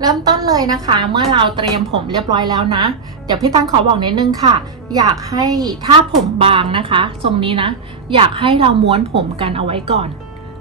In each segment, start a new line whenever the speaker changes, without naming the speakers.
เริ่มต้นเลยนะคะ เมื่อเราเตรียมผมเรียบร้อยแล้วนะ เดี๋ยวพี่ตันขอบอกนิดนึงค่ะ อยากให้ถ้าผมบางนะคะทรงนี้นะ อยากให้เราม้วนผมกันเอาไว้ก่อน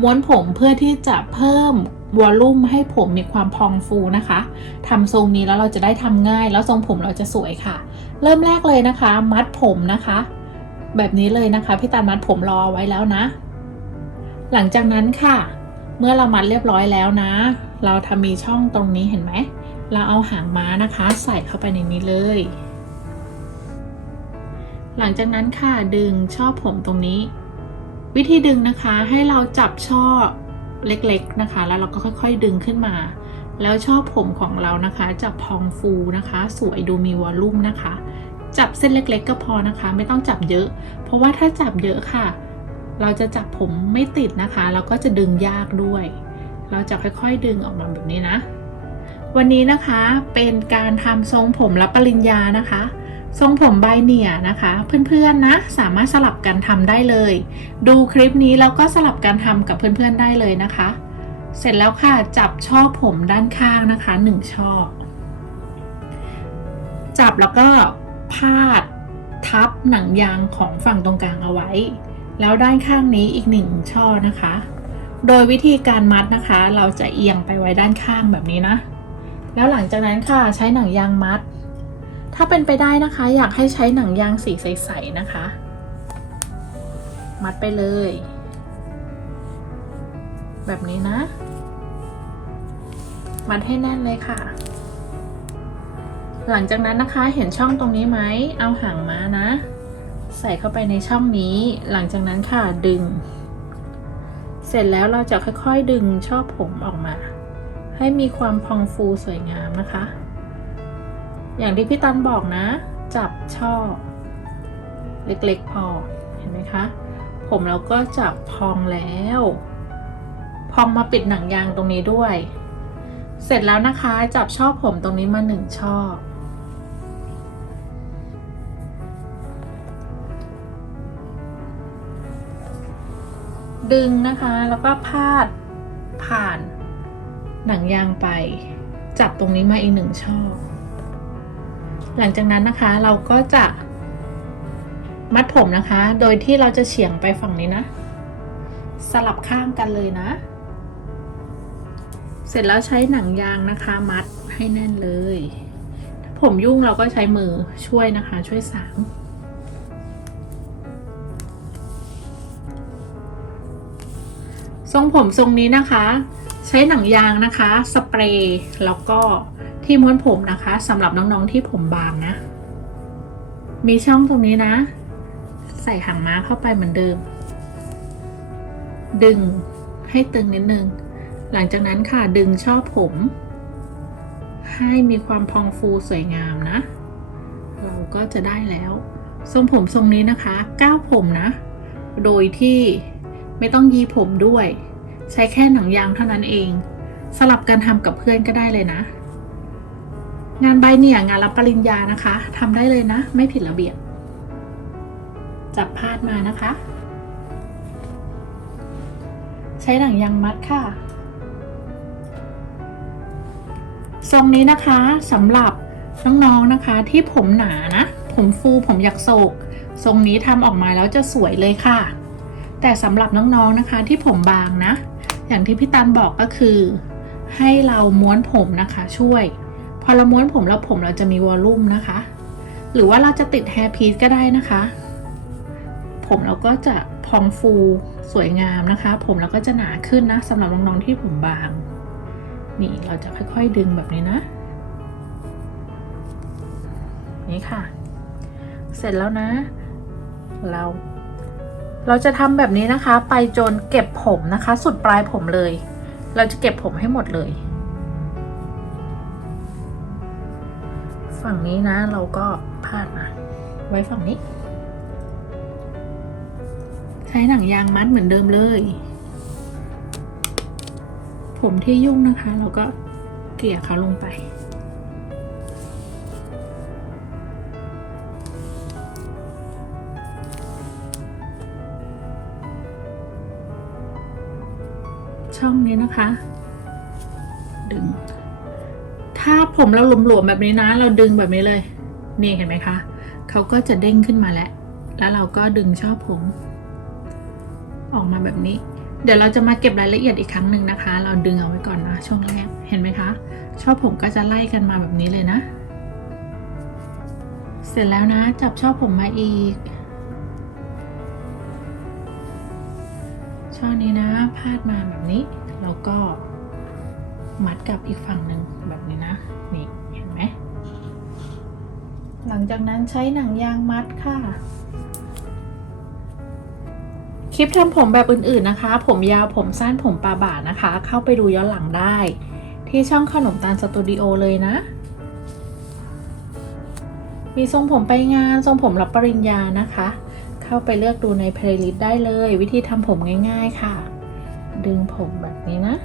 ม้วนผมเพื่อที่จะเพิ่มวอลลุ่มให้ผมมีความพองฟูนะคะทำทรงนี้แล้วเราจะได้ทำง่าย แล้วทรงผมเราจะสวยค่ะ เริ่มแรกเลยนะคะ มัดผมนะคะ แบบนี้เลยนะคะพี่ตันมัดผมรอไว้แล้วนะ หลังจากนั้นค่ะ เมื่อเรามัดเรียบร้อยแล้วนะ เราทำมีช่องตรงนี้เห็นไหม เราเอาหางม้านะคะ ใส่เข้าไปในนี้เลย หลังจากนั้นค่ะดึงช่อผมตรงนี้ วิธีดึงนะคะให้เราจับช่อเล็กๆนะคะ แล้วเราก็ค่อย ๆ ดึงขึ้นมา แล้วช่อผมของเรานะคะจะพองฟูนะคะ สวยดูมีวอลลุ่มนะคะ จับเส้นเล็ก ๆ ก็พอนะคะ ไม่ต้องจับเยอะ เพราะว่าถ้าจับเยอะค่ะ เราจะจับผมไม่ติดนะคะ แล้วก็จะดึงยากด้วย เราจะค่อยๆดึงออกมาแบบนี้นะ วันนี้นะคะเป็นการทำทรงผมรับปริญญานะคะ ทรงผมใบเหนี่ยนะคะ เพื่อนๆนะสามารถสลับกันทำได้เลย ดูคลิปนี้แล้วก็สลับกันทำกับเพื่อนๆได้เลยนะคะ เสร็จแล้วค่ะจับช่อผมด้านข้างนะคะหนึ่งช่อจับแล้วก็พาดทับหนังยางของฝั่งตรงกลางเอาไว้ แล้วด้านข้างนี้อีกหนึ่งช่อนะคะ โดยวิธีการมัดนะคะ เราจะเอียงไปไว้ด้านข้างแบบนี้นะ แล้วหลังจากนั้นค่ะใช้หนังยางมัด ถ้าเป็นไปได้นะคะ อยากให้ใช้หนังยางสีใสๆนะคะ มัดไปเลย แบบนี้นะ มัดให้แน่นเลยค่ะ หลังจากนั้นนะคะเห็นช่องตรงนี้ไหมเอาหางม้านะ ใส่เข้าไปในช่องนี้ หลังจากนั้นค่ะดึง เสร็จแล้วเราจะค่อยๆดึงช่อผมออกมา ให้มีความพองฟูสวยงามนะคะ อย่างที่พี่ตันบอกนะ จับช่อ เล็กๆพอ เห็นไหมคะ ผมเราก็จับพองแล้ว พองมาปิดหนังยางตรงนี้ด้วย เสร็จแล้วนะคะ จับช่อผมตรงนี้มาหนึ่งช่อ ดึงนะคะ แล้วก็พาดผ่านหนังยางไป จับตรงนี้มาอีกหนึ่งช่อ หลังจากนั้นนะคะเราก็จะ มัดผมนะคะ โดยที่เราจะเฉียงไปฝั่งนี้นะ สลับข้างกันเลยนะ เสร็จแล้วใช้หนังยางนะคะ มัดให้แน่นเลยถ้าผมยุ่งเราก็ใช้มือช่วยนะคะ ช่วยสาง ทรงผมทรงนี้นะคะ ใช้หนังยางนะคะ สเปรย์แล้วก็ที่ม้วนผมนะคะสำหรับน้องๆที่ผมบางนะ มีช่องตรงนี้นะ ใส่หางม้าเข้าไปเหมือนเดิม ดึงให้ตึงนิดนึง หลังจากนั้นค่ะดึงช่อผม ให้มีความพองฟูสวยงามนะ เราก็จะได้แล้ว ทรงผมทรงนี้นะคะ ก้าวผมนะ โดยที่ ไม่ต้องยีผมด้วย ใช้แค่หนังยางเท่านั้นเอง สลับกันทำกับเพื่อนก็ได้เลยนะ งานใบเนี่ยงานรับปริญญานะคะทำได้เลยนะ ไม่ผิดระเบียบ จับพาดมานะคะ ใช้หนังยางมัดค่ะทรงนี้นะคะสำหรับน้องๆนะคะที่ผมหนานะ ผมฟูผมอยากโศกทรงนี้ทำออกมาแล้วจะสวยเลยค่ะ แต่สำหรับน้องๆนะคะที่ผมบางนะ อย่างที่พี่ตันบอกก็คือ ให้เราม้วนผมนะคะช่วย พอเราม้วนผมแล้วผมเราจะมีวอลลุ่มนะคะ หรือว่าเราจะติดแฮร์พีซก็ได้นะคะ ผมเราก็จะพองฟูสวยงามนะคะ ผมเราก็จะหนาขึ้นนะสำหรับน้องๆที่ผมบาง นี่เราจะค่อยๆดึงแบบนี้นะ นี่ค่ะ เสร็จแล้วนะ เรา เราจะทำแบบนี้นะคะ ไปจนเก็บผมนะคะ สุดปลายผมเลย เราจะเก็บผมให้หมดเลย ฝั่งนี้นะเราก็พาดมาไว้ฝั่งนี้ ใช้หนังยางมัดเหมือนเดิมเลย ผมที่ยุ่งนะคะ เราก็เกลี่ยเขาลงไป ช่องนี้นะคะ ดึง ถ้าผมเราหลวมๆแบบนี้นะ เราดึงแบบนี้เลย นี่เห็นไหมคะเขาก็จะเด้งขึ้นมาแล้ว แล้วเราก็ดึงช่อผม ออกมาแบบนี้ เดี๋ยวเราจะมาเก็บรายละเอียดอีกครั้งหนึ่งนะคะ เราดึงเอาไว้ก่อนนะช่วงแรก เห็นไหมคะ ช่อผมก็จะไล่กันมาแบบนี้เลยนะ เสร็จแล้วนะ จับช่อผมมาอีก ช่อนี้นะพาดมาแบบนี้ แล้วก็มัดกับอีกฝั่งหนึ่งแบบนี้นะ นี่เห็นไหม หลังจากนั้นใช้หนังยางมัดค่ะ คลิปทำผมแบบอื่นๆนะคะ ผมยาวผมสั้นผมปลาบ่านะคะ เข้าไปดูย้อนหลังได้ ที่ช่องขนมตาลสตูดิโอเลยนะ มีทรงผมไปงานทรงผมรับปริญญานะคะ เข้าไปเลือกดูในเพลย์ลิสต์ได้เลย วิธีทำผมง่าย ๆ ค่ะ ดึงผมแบบนี้นะ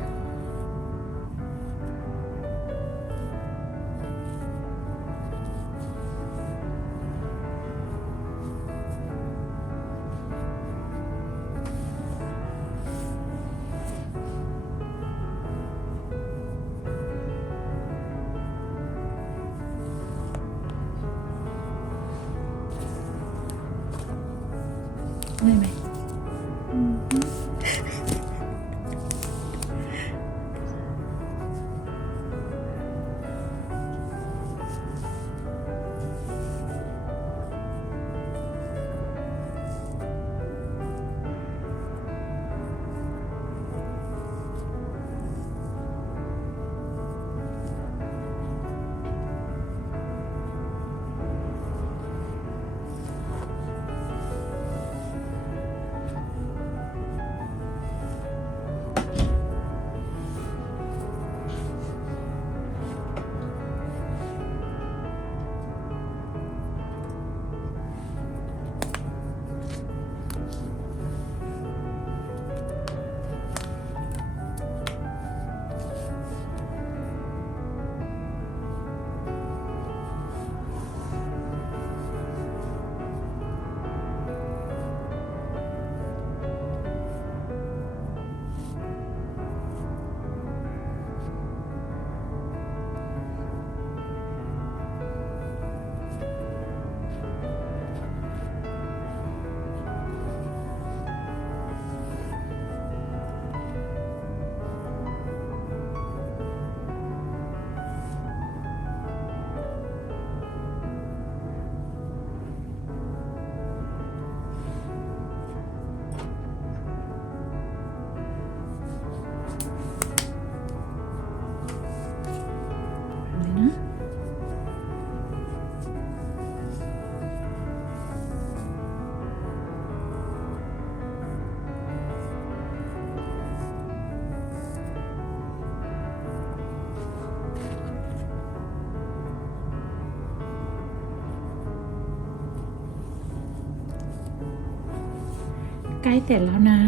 ล้เสร็จแล้วนะ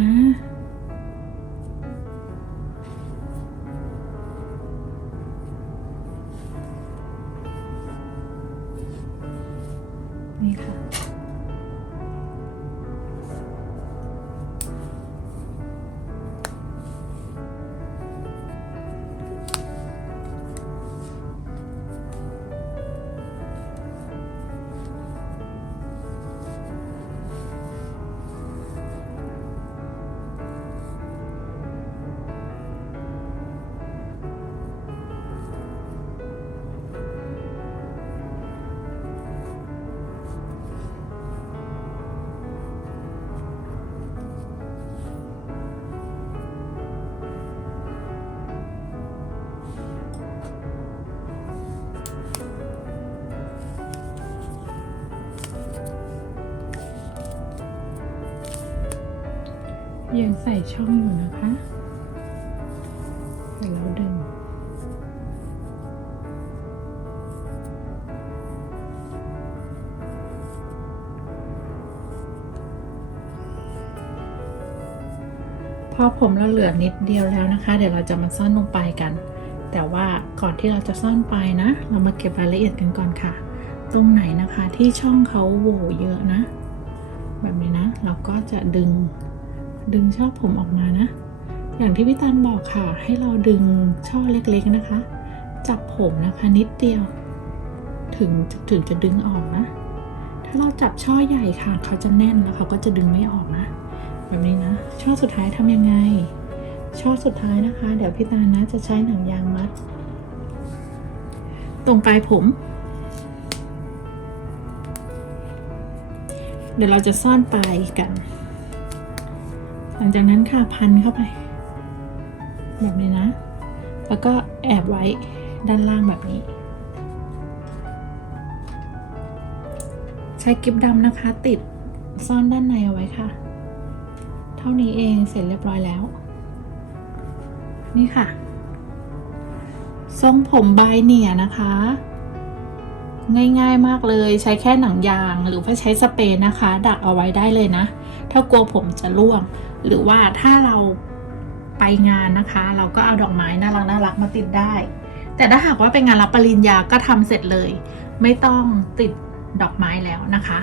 ยังใส่ช่องอยู่นะคะเดี๋ยวเราดึง พอผมเราเหลือนิดเดียวแล้วนะคะ เดี๋ยวเราจะมาซ่อนลงไปกัน แต่ว่าก่อนที่เราจะซ่อนไปนะ เรามาเก็บรายละเอียดกันก่อนค่ะ ตรงไหนนะคะที่ช่องเขาโหว่เยอะนะ แบบนี้นะ เราก็จะดึง ดึงช่อผมออกมานะ อย่างที่พี่ตันบอกค่ะ ให้เราดึงช่อเล็กๆนะคะ จับผมนะคะนิดเดียว ถึงถึงจะดึงออกนะ ถ้าเราจับช่อใหญ่ค่ะ เขาจะแน่นแล้วเขาก็จะดึงไม่ออกนะ แบบนี้นะ ช่อสุดท้ายทำยังไง ช่อสุดท้ายนะคะ เดี๋ยวพี่ตาลนะจะใช้หนังยางมัด ตรงปลายผมเดี๋ยวเราจะซ่อนปลายกัน ลังจากนั้นค่ะพันเข้าไป แบบนี้นะ แล้วก็แอบไว้ด้านล่างแบบนี้ ใช้กิ๊บดำนะคะติดซ่อนด้านในเอาไว้ค่ะ เท่านี้เองเสร็จเรียบร้อยแล้ว นี่ค่ะ ทรงผมบายเนี่ยนะคะ ง่ายๆมากเลย ใช้แค่หนังยางหรือว่าใช้สเปรย์นะคะ ดักเอาไว้ได้เลยนะ ถ้ากลัวผมจะร่วง หรือว่าถ้าเราไปงานนะคะ เราก็เอาดอกไม้น่ารักน่ารักมาติดได้ แต่ถ้าหากว่าเป็นงานรับปริญญาก็ทำเสร็จเลย ไม่ต้องติดดอกไม้แล้วนะคะ